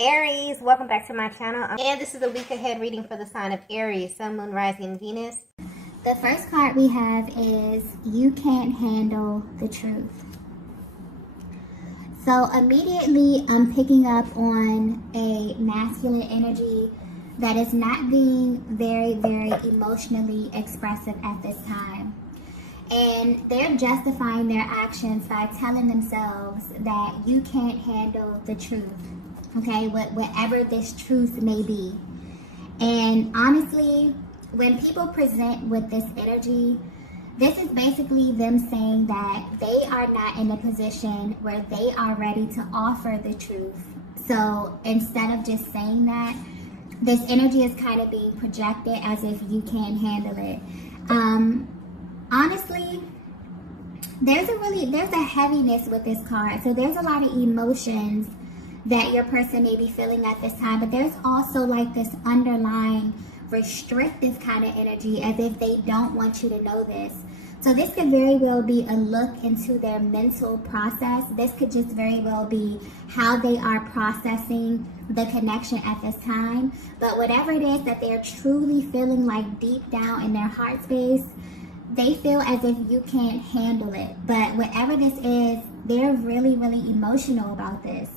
Aries, welcome back to my channel. And this is a week ahead reading for the sign of Aries, Sun, Moon, Rising, Venus. The first card we have is You Can't Handle the Truth. So immediately I'm picking up on a masculine energy that is not being very emotionally expressive at this time. And they're justifying their actions by telling themselves that you can't handle the truth. Okay, whatever this truth may be. And honestly, when people present with this energy, this is basically them saying that they are not in a position where they are ready to offer the truth. So instead of just saying that, this energy is kind of being projected as if you can't handle it. Honestly, there's a heaviness with this card. So there's a lot of emotions that your person may be feeling at this time, but there's also like this underlying restrictive kind of energy as if they don't want you to know this. So this could very well be a look into their mental process. This could just very well be how they are processing the connection at this time. But whatever it is that they're truly feeling like deep down in their heart space, they feel as if you can't handle it. But whatever this is, they're really emotional about this.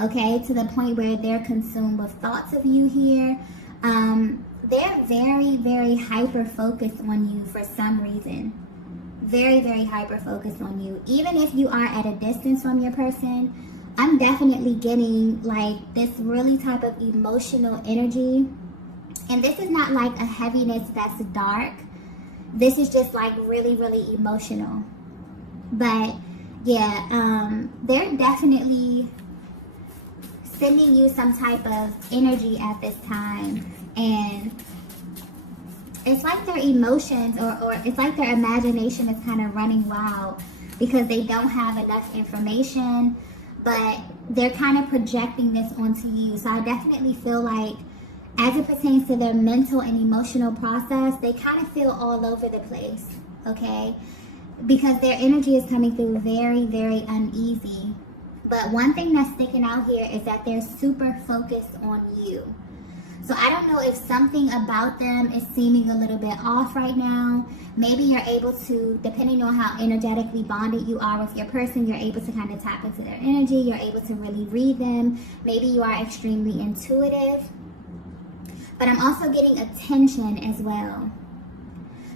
Okay, to the point where they're consumed with thoughts of you here. They're very hyper focused on you for some reason. Very hyper focused on you. Even if you are at a distance from your person, I'm definitely getting like this really type of emotional energy. And this is not like a heaviness that's dark. This is just like really emotional. But yeah, they're definitely sending you some type of energy at this time, and it's like their emotions or it's like their imagination is kind of running wild because they don't have enough information, but they're kind of projecting this onto you. So I definitely feel like as it pertains to their mental and emotional process, they kind of feel all over the place, okay? Because their energy is coming through very uneasy. But one thing that's sticking out here is that they're super focused on you. So I don't know if something about them is seeming a little bit off right now. Maybe you're able to, depending on how energetically bonded you are with your person, you're able to kind of tap into their energy. You're able to really read them. Maybe you are extremely intuitive. But I'm also getting attention as well.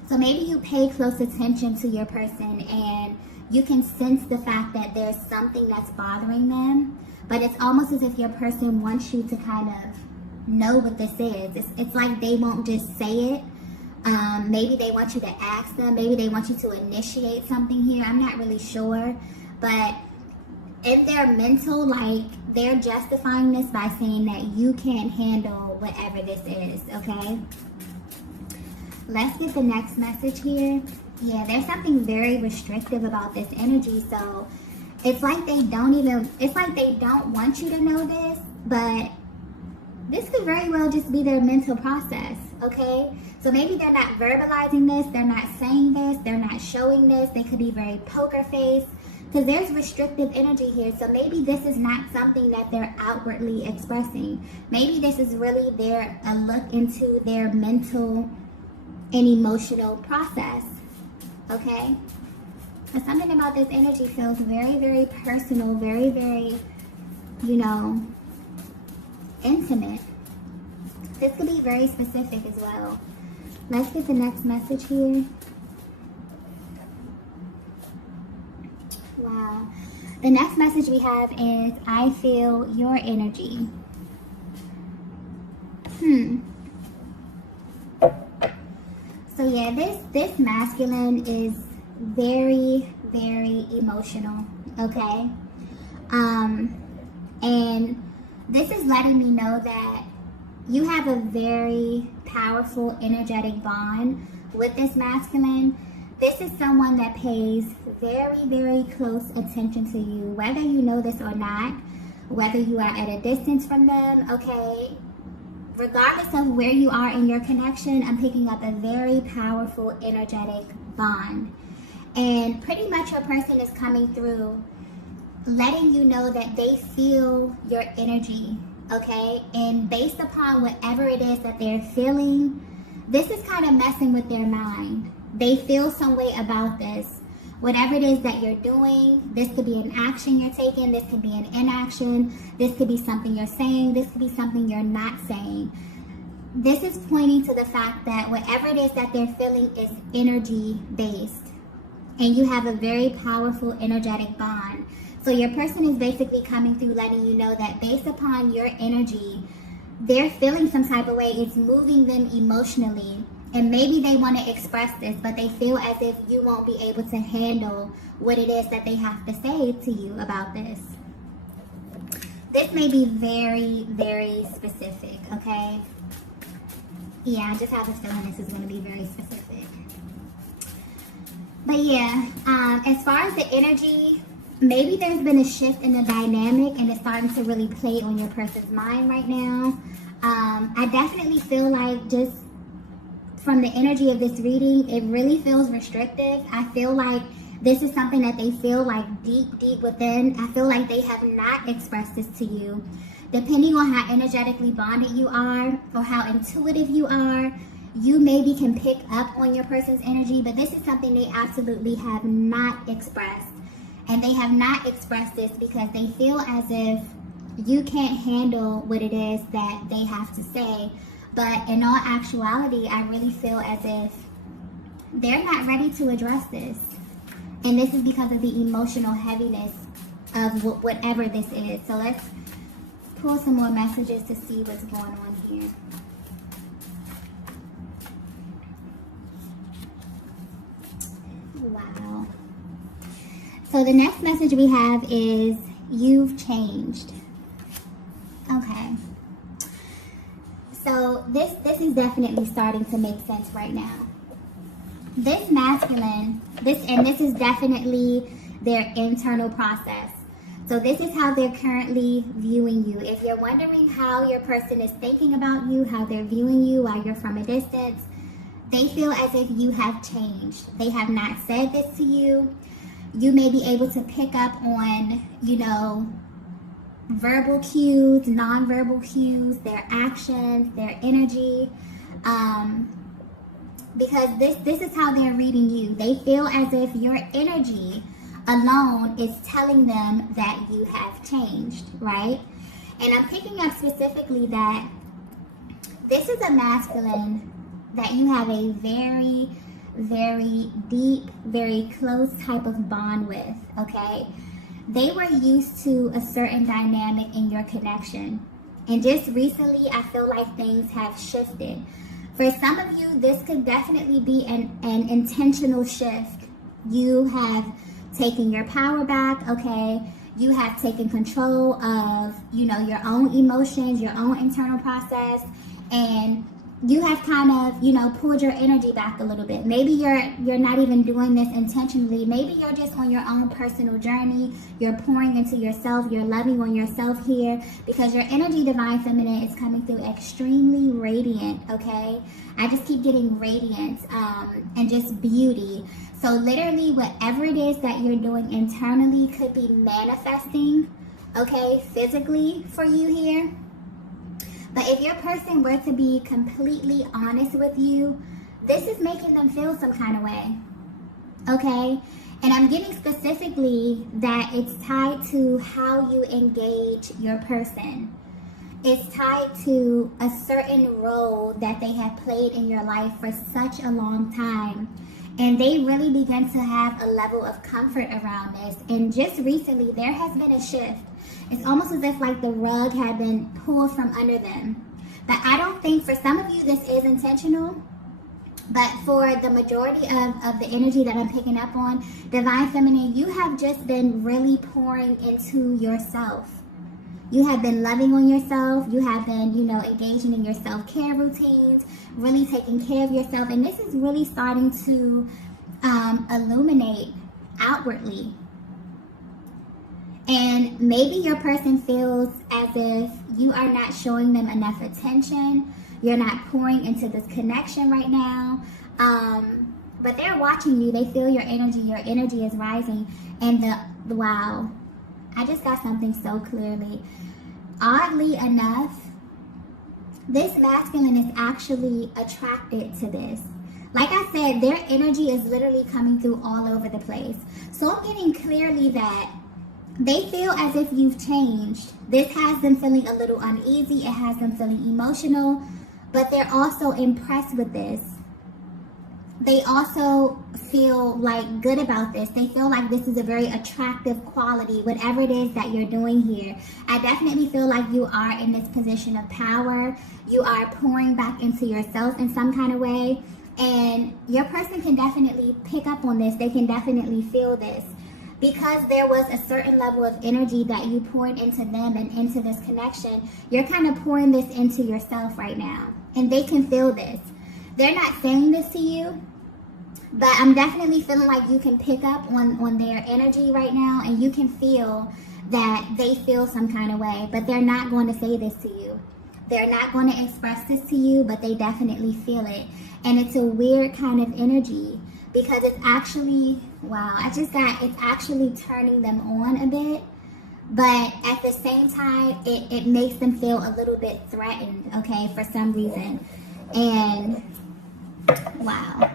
So maybe you pay close attention to your person and you can sense the fact that there's something that's bothering them, but it's almost as if your person wants you to kind of know what this is. It's like they won't just say it. Maybe they want you to ask them. Maybe they want you to initiate something here. I'm not really sure. But in their mental, like, they're justifying this by saying that you can't handle whatever this is, okay? Let's get the next message here. Yeah, there's something very restrictive about this energy. So it's like they don't want you to know this, but this could very well just be their mental process, okay? So maybe they're not verbalizing this, they're not saying this, they're not showing this. They could be very poker faced because there's restrictive energy here. So maybe this is not something that they're outwardly expressing. Maybe this is really a look into their mental and emotional process. Okay, but something about this energy feels very personal, very, intimate. This could be very specific as well. Let's get the next message here. Wow. The next message we have is, I feel your energy. So yeah, this masculine is very emotional, okay? And this is letting me know that you have a very powerful energetic bond with this masculine. This is someone that pays very close attention to you, whether you know this or not, whether you are at a distance from them, okay? Regardless of where you are in your connection, I'm picking up a very powerful energetic bond. And pretty much your person is coming through letting you know that they feel your energy, okay? And based upon whatever it is that they're feeling, this is kind of messing with their mind. They feel some way about this. Whatever it is that you're doing, this could be an action you're taking, this could be an inaction, this could be something you're saying, this could be something you're not saying. This is pointing to the fact that whatever it is that they're feeling is energy based. And you have a very powerful energetic bond. So your person is basically coming through letting you know that based upon your energy, they're feeling some type of way. It's moving them emotionally. And maybe they want to express this, but they feel as if you won't be able to handle what it is that they have to say to you about this. This may be very, very specific, okay? Yeah, I just have a feeling this is going to be very specific. But yeah, as far as the energy, maybe there's been a shift in the dynamic and it's starting to really play on your person's mind right now. I definitely feel like just from the energy of this reading, it really feels restrictive. I feel like this is something that they feel like deep within. I feel like they have not expressed this to you. Depending on how energetically bonded you are or how intuitive you are, you maybe can pick up on your person's energy, but this is something they absolutely have not expressed. And they have not expressed this because they feel as if you can't handle what it is that they have to say. But in all actuality, I really feel as if they're not ready to address this. And this is because of the emotional heaviness of whatever this is. So let's pull some more messages to see what's going on here. Wow. So the next message we have is, you've changed. Okay. So this is definitely starting to make sense right now. This masculine, this is definitely their internal process. So this is how they're currently viewing you. If you're wondering how your person is thinking about you, how they're viewing you while you're from a distance, they feel as if you have changed. They have not said this to you. You may be able to pick up on, verbal cues, non-verbal cues, their actions, their energy, because this is how they're reading you. They feel as if your energy alone is telling them that you have changed, right? And I'm picking up specifically that this is a masculine that you have a very, very deep, very close type of bond with, okay? They were used to a certain dynamic in your connection. And just recently, I feel like things have shifted. For some of you, this could definitely be an intentional shift. You have taken your power back, okay? You have taken control of, your own emotions, your own internal process, and you have kind of, pulled your energy back a little bit. Maybe you're not even doing this intentionally. Maybe you're just on your own personal journey. You're pouring into yourself. You're loving on yourself here because your energy, divine feminine, is coming through extremely radiant, okay? I just keep getting radiance and just beauty. So literally whatever it is that you're doing internally could be manifesting, okay, physically for you here. But if your person were to be completely honest with you, this is making them feel some kind of way, okay? And I'm getting specifically that it's tied to how you engage your person. It's tied to a certain role that they have played in your life for such a long time. And they really begin to have a level of comfort around this. And just recently, there has been a shift. It's almost as if like the rug had been pulled from under them. But I don't think, for some of you, this is intentional. But for the majority of the energy that I'm picking up on, divine feminine, you have just been really pouring into yourself. You have been loving on yourself. You have been, engaging in your self-care routines, really taking care of yourself. And this is really starting to illuminate outwardly. And maybe your person feels as if you are not showing them enough attention. You're not pouring into this connection right now. But they're watching you. They feel your energy. Your energy is rising. And wow. I just got something so clearly. oddly enough, this masculine is actually attracted to this. Like I said, their energy is literally coming through all over the place. So I'm getting clearly that they feel as if you've changed. This has them feeling a little uneasy. It has them feeling emotional. But they're also impressed with this. They also feel like good about this. They feel like this is a very attractive quality, whatever it is that you're doing here. I definitely feel like you are in this position of power. You are pouring back into yourself in some kind of way. And your person can definitely pick up on this. They can definitely feel this. Because there was a certain level of energy that you poured into them and into this connection, you're kind of pouring this into yourself right now. And they can feel this. They're not saying this to you, but I'm definitely feeling like you can pick up on their energy right now, and you can feel that they feel some kind of way, but they're not going to say this to you. They're not going to express this to you, but they definitely feel it. And it's a weird kind of energy because it's actually, wow, it's actually turning them on a bit. But at the same time, it makes them feel a little bit threatened, okay, for some reason. And, wow.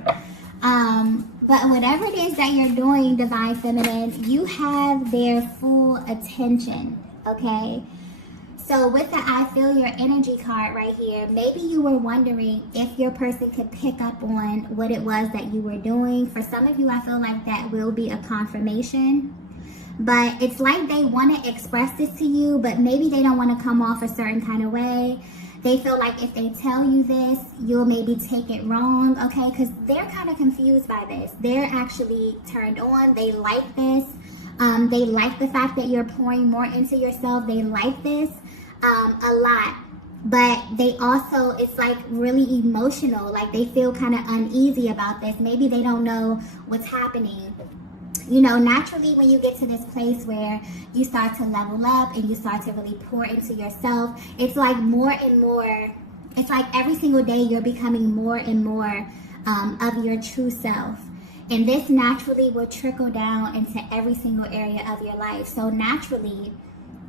But whatever it is that you're doing, Divine Feminine, you have their full attention, okay? So with the I feel your energy card right here, maybe you were wondering if your person could pick up on what it was that you were doing. For some of you, I feel like that will be a confirmation. But it's like they want to express this to you, but maybe they don't want to come off a certain kind of way. They feel like if they tell you this, you'll maybe take it wrong, okay? Because they're kind of confused by this. They're actually turned on. They like this. They like the fact that you're pouring more into yourself. They like this a lot. But they also, it's like really emotional. Like they feel kind of uneasy about this. Maybe they don't know what's happening. You know, naturally when you get to this place where you start to level up and you start to really pour into yourself, it's like more and more, it's like every single day you're becoming more and more of your true self. And this naturally will trickle down into every single area of your life. So naturally,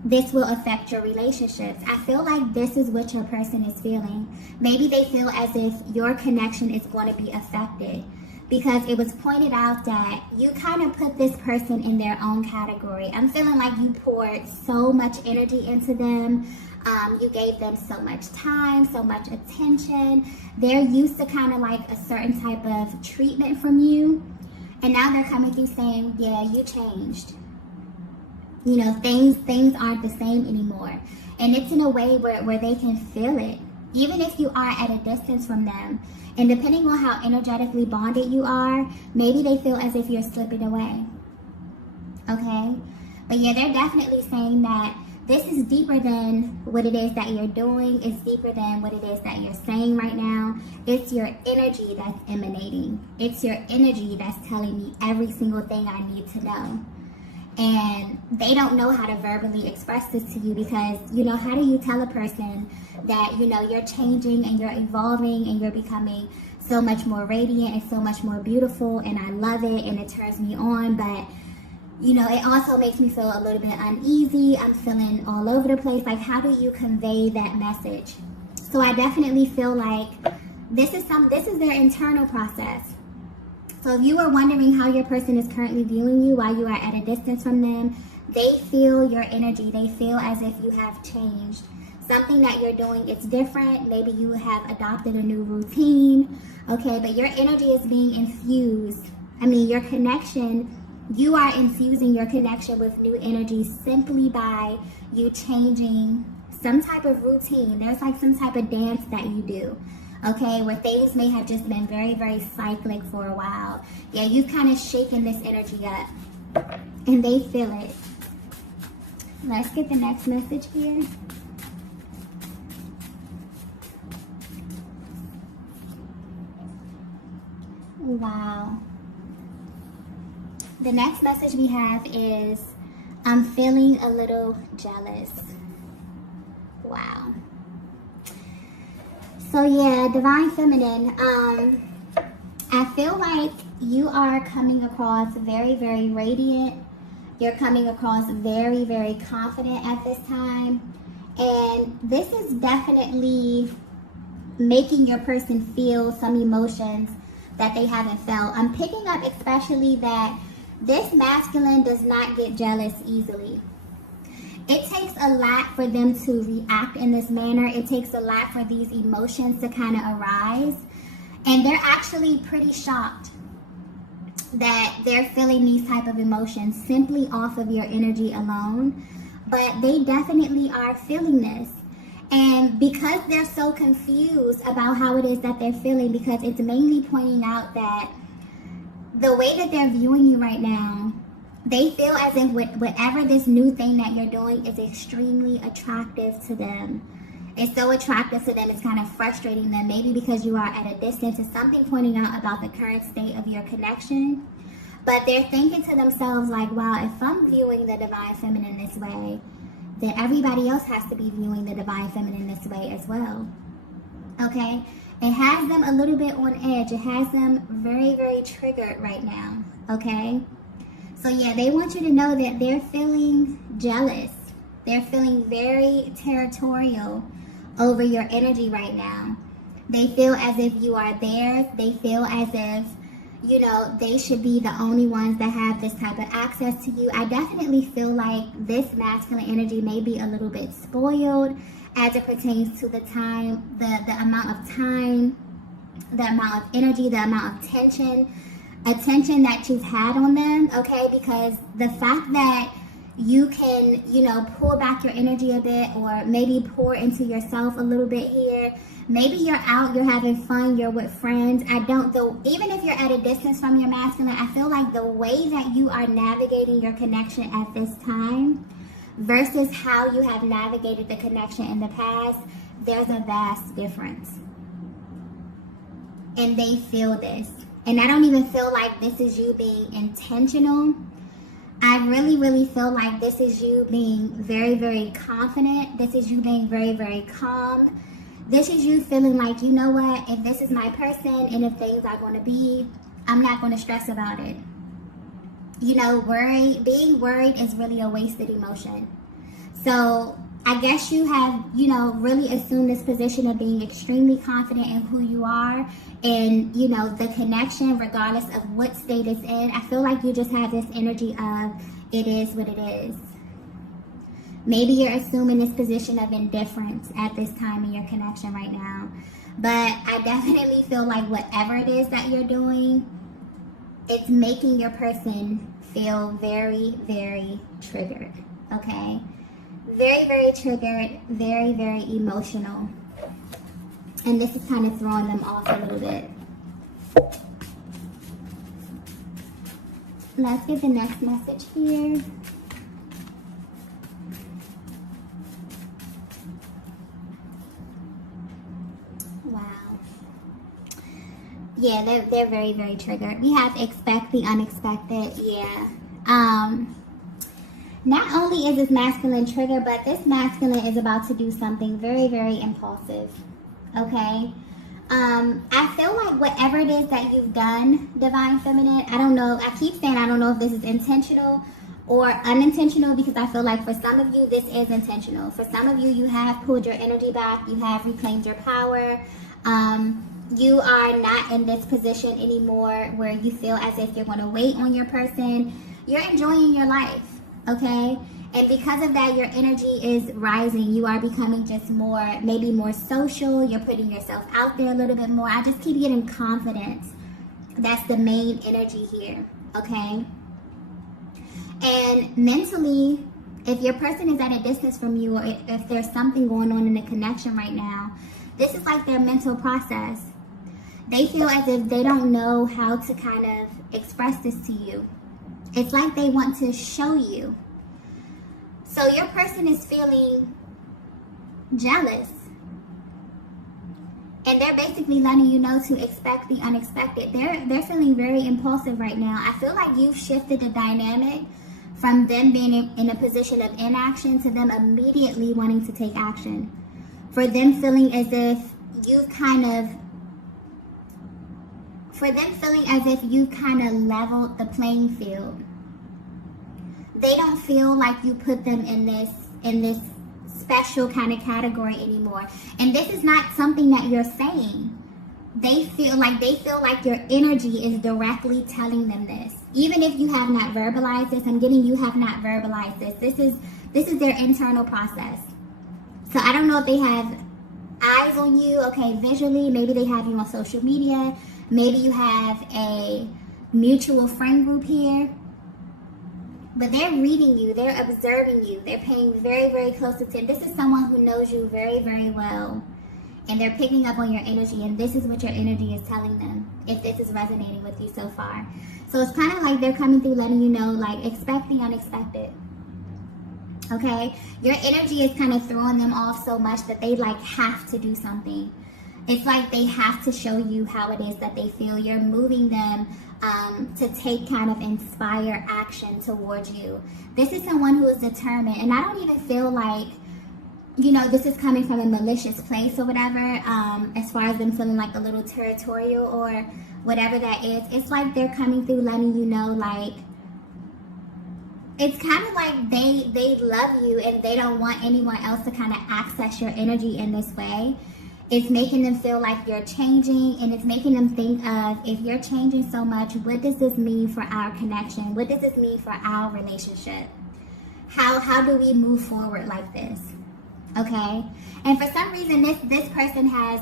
this will affect your relationships. I feel like this is what your person is feeling. Maybe they feel as if your connection is going to be affected. Because it was pointed out that you kind of put this person in their own category. I'm feeling like you poured so much energy into them. You gave them so much time, so much attention. They're used to kind of like a certain type of treatment from you. And now they're coming through saying, yeah, you changed. You know, things aren't the same anymore. And it's in a way where they can feel it. Even if you are at a distance from them. And depending on how energetically bonded you are, maybe they feel as if you're slipping away. Okay? But yeah, they're definitely saying that this is deeper than what it is that you're doing. It's deeper than what it is that you're saying right now. It's your energy that's emanating. It's your energy that's telling me every single thing I need to know. And they don't know how to verbally express this to you because, you know, how do you tell a person that, you know, you're changing and you're evolving and you're becoming so much more radiant and so much more beautiful and I love it and it turns me on, but, you know, it also makes me feel a little bit uneasy. I'm feeling all over the place. Like, how do you convey that message? So I definitely feel like this is their internal process. So if you were wondering how your person is currently viewing you while you are at a distance from them, they feel your energy. They feel as if you have changed. Something that you're doing is different. Maybe you have adopted a new routine. Okay, but your energy is being infused. I mean, your connection, you are infusing your connection with new energy simply by you changing some type of routine. There's like some type of dance that you do. Okay, where things may have just been very, very cyclic for a while. Yeah, you've kind of shaken this energy up. And they feel it. Let's get the next message here. Wow. The next message we have is, I'm feeling a little jealous. Wow. So yeah, Divine Feminine, I feel like you are coming across very, very radiant. You're coming across very, very confident at this time. And this is definitely making your person feel some emotions that they haven't felt. I'm picking up especially that this masculine does not get jealous easily. It takes a lot for them to react in this manner. It takes a lot for these emotions to kind of arise. And they're actually pretty shocked that they're feeling these type of emotions simply off of your energy alone. But they definitely are feeling this. And because they're so confused about how it is that they're feeling, because it's mainly pointing out that the way that they're viewing you right now, they feel as if whatever this new thing that you're doing is extremely attractive to them. It's so attractive to them, it's kind of frustrating them, maybe because you are at a distance. It's something pointing out about the current state of your connection. But they're thinking to themselves like, wow, if I'm viewing the divine feminine this way, then everybody else has to be viewing the divine feminine this way as well. Okay? It has them a little bit on edge. It has them very, very triggered right now. Okay? So yeah, they want you to know that they're feeling jealous. They're feeling very territorial over your energy right now. They feel as if you are theirs. They feel as if, you know, they should be the only ones that have this type of access to you. I definitely feel like this masculine energy may be a little bit spoiled as it pertains to the time, the amount of time, the amount of energy, the amount of attention that you've had on them, okay? Because the fact that you can, you know, pull back your energy a bit, or maybe pour into yourself a little bit here. Maybe you're out, you're having fun, you're with friends. Even if you're at a distance from your masculine, I feel like the way that you are navigating your connection at this time versus how you have navigated the connection in the past, there's a vast difference. And they feel this. And I don't even feel like this is you being intentional. I really, really feel like this is you being very, very confident. This is you being very, very calm. This is you feeling like, you know what, if this is my person and if things are going to be, I'm not going to stress about it. You know, being worried is really a wasted emotion. So I guess you have, you know, really assumed this position of being extremely confident in who you are and, you know, the connection, regardless of what state it's in. I feel like you just have this energy of it is what it is. Maybe you're assuming this position of indifference at this time in your connection right now. But I definitely feel like whatever it is that you're doing, it's making your person feel very, very triggered, okay? Very, very triggered, very, very emotional. And this is kind of throwing them off a little bit. Let's get the next message here. Wow. Yeah, they're very, very triggered. We have expect the unexpected. Yeah. Not only is this masculine trigger, but this masculine is about to do something very, very impulsive. Okay? I feel like whatever it is that you've done, divine feminine, I don't know. I keep saying I don't know if this is intentional or unintentional, because I feel like for some of you, this is intentional. For some of you, you have pulled your energy back. You have reclaimed your power. You are not in this position anymore where you feel as if you're going to wait on your person. You're enjoying your life. Okay? And because of that, your energy is rising. You are becoming just more, maybe more social. You're putting yourself out there a little bit more. I just keep getting confidence. That's the main energy here. Okay? And mentally, if your person is at a distance from you, or if there's something going on in the connection right now, this is like their mental process. They feel as if they don't know how to kind of express this to you. It's like they want to show you. So your person is feeling jealous. And they're basically letting you know to expect the unexpected. They're feeling very impulsive right now. I feel like you've shifted the dynamic from them being in a position of inaction to them immediately wanting to take action. For them feeling as if you've kind of leveled the playing field. They don't feel like you put them in this special kind of category anymore. And this is not something that you're saying. They feel like your energy is directly telling them this. Even if you have not verbalized this, I'm getting you have not verbalized this. This is their internal process. So I don't know if they have eyes on you, okay, visually. Maybe they have you on social media. Maybe you have a mutual friend group here. But they're reading you. They're observing you. They're paying very, very close attention. This is someone who knows you very, very well. And they're picking up on your energy. And this is what your energy is telling them, if this is resonating with you so far. So it's kind of like they're coming through letting you know, like, expect the unexpected. Okay? Your energy is kind of throwing them off so much that they, like, have to do something. It's like they have to show you how it is that they feel. You're moving them to take kind of inspired action towards you. This is someone who is determined. And I don't even feel like, you know, this is coming from a malicious place or whatever, as far as them feeling like a little territorial or whatever that is. It's like they're coming through letting you know, like, it's kind of like they love you and they don't want anyone else to kind of access your energy in this way. It's making them feel like you're changing, and it's making them think of, if you're changing so much, what does this mean for our connection? What does this mean for our relationship? How do we move forward like this? Okay? And for some reason, this person has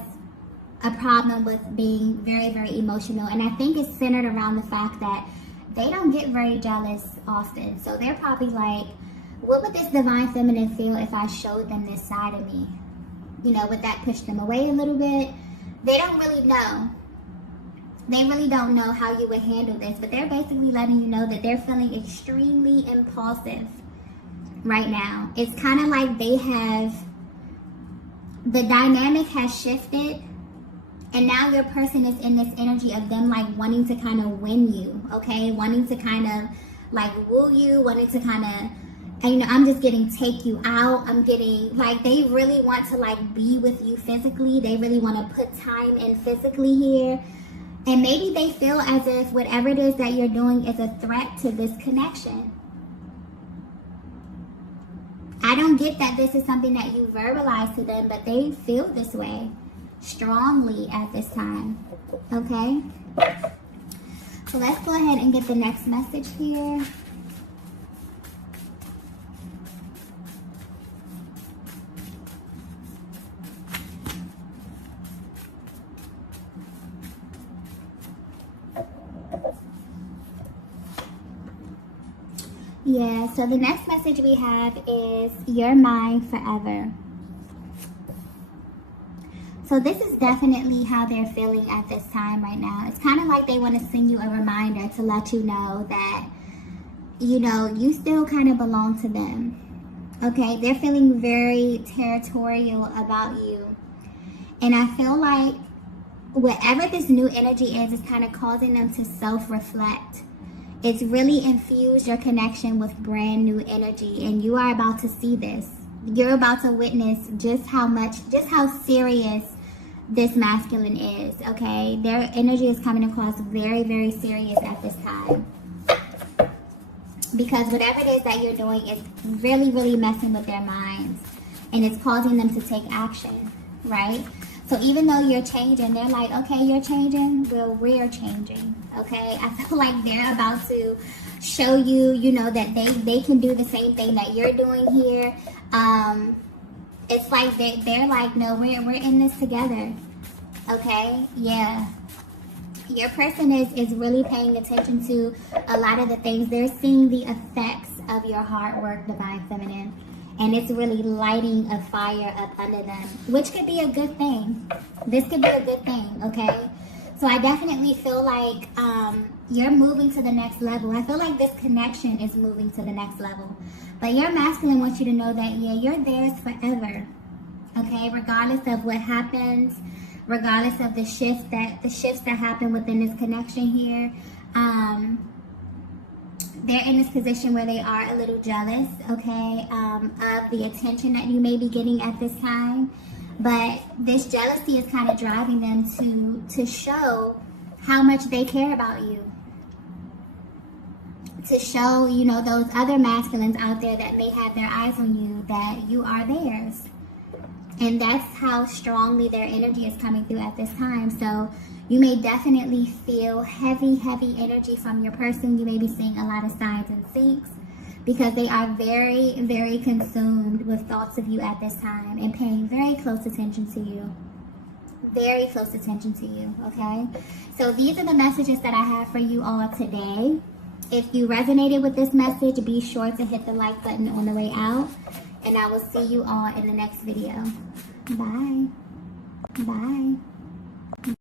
a problem with being very, very emotional. And I think it's centered around the fact that they don't get very jealous often. So they're probably like, what would this divine feminine feel if I showed them this side of me? You know, would that push them away a little bit? They don't really know. They really don't know how you would handle this. But they're basically letting you know that they're feeling extremely impulsive right now. It's kind of like they have, the dynamic has shifted, and now your person is in this energy of them like wanting to kind of win you, okay? Wanting to kind of like woo you, wanting to kind of, and you know, I'm just getting take you out. I'm getting like, they really want to like be with you physically. They really want to put time in physically here. And maybe they feel as if whatever it is that you're doing is a threat to this connection. I don't get that this is something that you verbalize to them, but they feel this way strongly at this time. Okay? So let's go ahead and get the next message here. Yeah, so the next message we have is you're mine forever. So this is definitely how they're feeling at this time right now. It's kind of like they want to send you a reminder to let you know that, you know, you still kind of belong to them. Okay, they're feeling very territorial about you. And I feel like whatever this new energy is kind of causing them to self-reflect. It's really infused your connection with brand new energy, and you are about to see this. You're about to witness just how serious this masculine is, okay? Their energy is coming across very, very serious at this time. Because whatever it is that you're doing is really, really messing with their minds, and it's causing them to take action, right? So even though you're changing, they're like, okay, you're changing, well, we're changing, okay? I feel like they're about to show you, you know, that they can do the same thing that you're doing here. It's like they're like, no, we're in this together, okay? Yeah. Your person is really paying attention to a lot of the things. They're seeing the effects of your hard work, Divine Feminine. And it's really lighting a fire up under them, which could be a good thing. This could be a good thing, okay? So I definitely feel like you're moving to the next level. I feel like this connection is moving to the next level. But your masculine wants you to know that, yeah, you're theirs forever, okay? Regardless of what happens, regardless of the shifts that happen within this connection here. They're in this position where they are a little jealous, okay, of the attention that you may be getting at this time. But this jealousy is kind of driving them to show how much they care about you. to show, you know, those other masculines out there that may have their eyes on you, that you are theirs. And that's how strongly their energy is coming through at this time. So you may definitely feel heavy energy from your person. You may be seeing a lot of signs and syncs because they are very consumed with thoughts of you at this time and paying very close attention to you. Very close attention to you, okay? So these are the messages that I have for you all today. If you resonated with this message, be sure to hit the like button on the way out. And I will see you all in the next video. Bye. Bye.